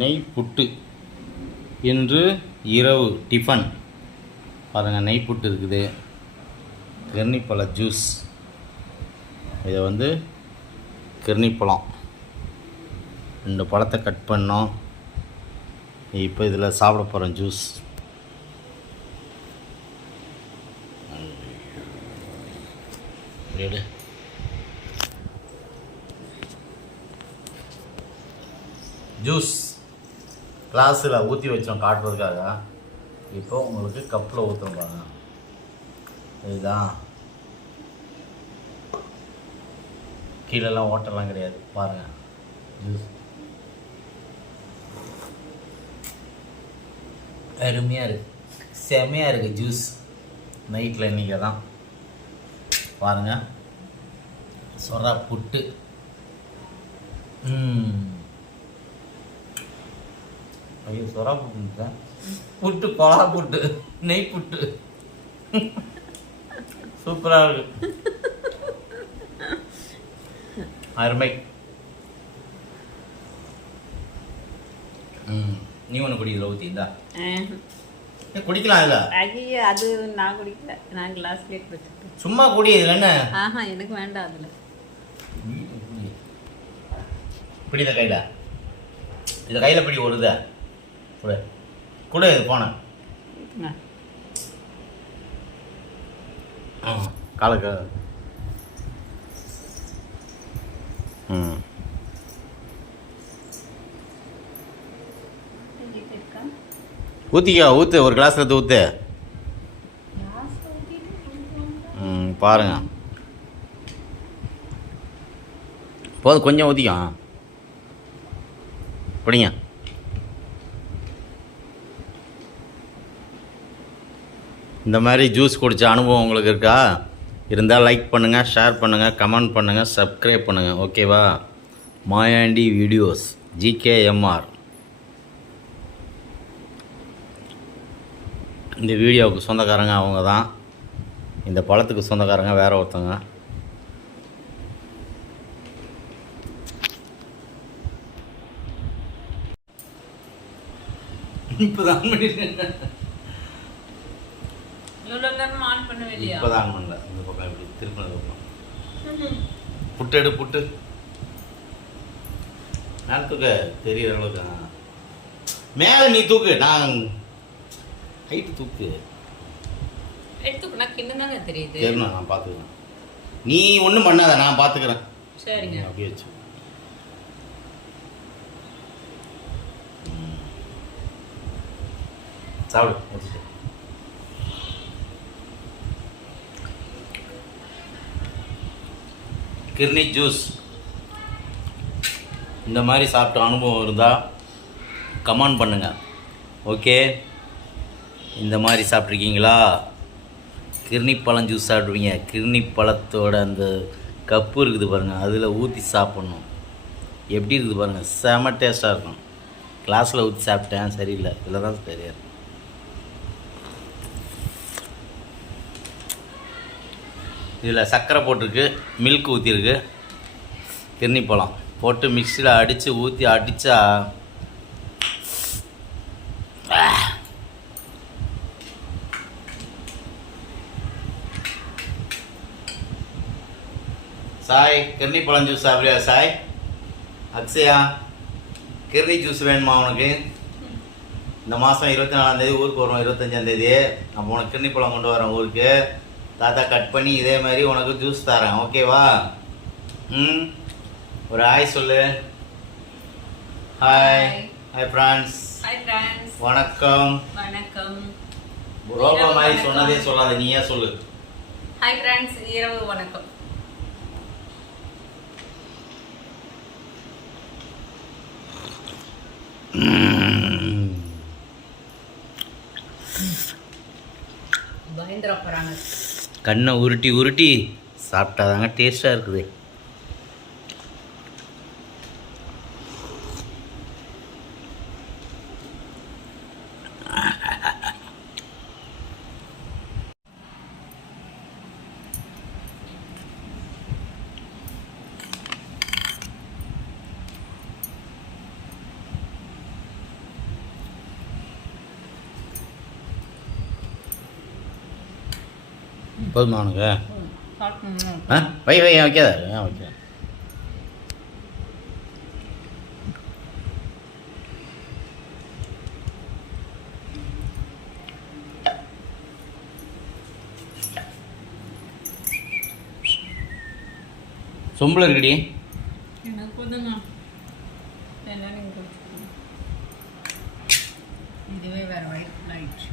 நெய் புட்டு இன்று இரவு டிஃபன் பாருங்கள் நெய் புட்டு இருக்குது. கிர்னிப்பழ ஜூஸ் இதை வந்து கிர்னிப்பழம் ரெண்டு பழத்தை கட் பண்ணோம். இப்போ இதில் சாப்பிட போகிறோம் ஜூஸ் எடு ஜூஸ் கிளாஸில் ஊற்றி வச்சோம் காட்டுறதுக்காக இப்போ உங்களுக்கு கப்பில் ஊற்றுறோம் பாருங்க. இதுதான். கீழெல்லாம் ஓட்டெல்லாம் கிடையாது. பாருங்கள் ஜூஸ் அருமையாக இருக்குது செமையாக இருக்குது ஜூஸ் நைட்டில் இன்றைக்கி தான் பாருங்கள் சொரா புட்டு. ம். ஐயோ சொரா புட்டு புட்டு கொலா புட்டு நெய் புட்டு. சூப்பராக இருக்கு. அருமை. நீ ஒன்று குடிக்கல ஊற்றிந்தா ஏ குடிக்கலாம் இதில். ஐயோ அது நான் குடிக்கல. நான் கிளாஸ்லேயே குடிச்சிட்டேன். சும்மா குடி இதில் என்ன? ஆஹா எனக்கு வேண்டாம் அதில். பிடித கையில். இதை கையில் பிடி ஒரு இதை. கொடு. கொடு போன காலுக்கு ம். ஊற்றிக்கோ ஊற்று ஒரு கிளாஸ் எடுத்து ஊற்று ம் பாருங்க. போதும் கொஞ்சம் ஊற்றிக்கோ பிடிங்க. இந்த மாதிரி ஜூஸ் குடித்த அனுபவம் உங்களுக்கு இருக்கா? இருந்தால் லைக் பண்ணுங்கள் ஷேர் பண்ணுங்கள் கமெண்ட் பண்ணுங்கள் சப்ஸ்கிரைப் பண்ணுங்கள் ஓகேவா மாயாண்டி வீடியோஸ் ஜிகேஎம்ஆர் இந்த வீடியோவுக்கு சொந்தக்காரங்க அவங்க தான் இந்த பழத்துக்கு சொந்தக்காரங்க வேறு ஒருத்தவங்க இப்போதான் இவ்வளோ நேரம் ஆன் பண்ண வேலையா இப்போதான் பண்ணல இந்த பக்கம் இப்படி திருப்பினது பக்கம். புட்டு எடு புட்டு. நான் தூக்க. தெரியுற அளவுக்கு. மேலே நீ தூக்கு. நான் ஹைட்டு தூக்கு. எடுத்துக்கணா கிண்ணம் தாங்க தெரியுது. தெரியணும் நான் பார்த்துக்கிறேன். நீ ஒன்றும் பண்ணாத. நான் பார்த்துக்கிறேன். சரிங்க. அப்படியே வச்சு. சாப்பிடு முடிச்சுட்டு கிர்னி ஜூஸ். இந்த மாதிரி சாப்பிட்ட அனுபவம் இருந்தால் கமெண்ட் பண்ணுங்கள் ஓகே? இந்த மாதிரி சாப்பிட்ருக்கீங்களா? கிர்னி பழம் ஜூஸ் சாப்பிடுவீங்க. கிர்னி பழத்தோட அந்த கப்பு இருக்குது பாருங்கள் அதில் ஊற்றி சாப்பிட்ணும். எப்படி இருக்குது பாருங்கள் செம டேஸ்ட்டாக இருக்கும். கிளாஸில் ஊற்றி சாப்பிட்டேன் சரியில்லை. இதில் தான் சரியா இருக்கும் இதில் சர்க்கரை போட்டிருக்கு மில்க் ஊற்றிருக்கு கிர்னி போட்டு மிக்சியில் அடித்து ஊற்றி அடித்தா சாய் கிர்னி பழம் ஜூஸ் சாப்பிடுறியா சாய்? அக்ஷயா கிர்னி ஜூஸ் வேணுமா உனக்கு? இந்த மாதம் இருபத்தி நாலாந்தேதி ஊருக்கு வருவோம் இருபத்தஞ்சாந்தேதி அப்போ உனக்கு கிர்னி பழம் கொண்டு வரேன் ஊருக்கு. தாத்தா கட் பண்ணி இதே மாதிரி உனக்கு ஜூஸ் தரேன் ஓகேவா ம்? ஒரு ஹாய் சொல்லு. Hi hi friends hi friends வணக்கம். வணக்கம். ரோபோ மாதிரி சொன்னதே சொல்லாத நீயே சொல்லு. ஹாய் ஃப்ரெண்ட்ஸ் இரவு வணக்கம். பயந்துட கண்ணை உருட்டி உருட்டி சாப்பிட்டாதாங்க டேஸ்ட்டாக இருக்குது. போதுமா உனக்கு ஆ? வை வை வைக்காத? வைக்காத? சொம்பில் இருக்குடி. இதுவே வேறு வயிறு ஆயிடுச்சு.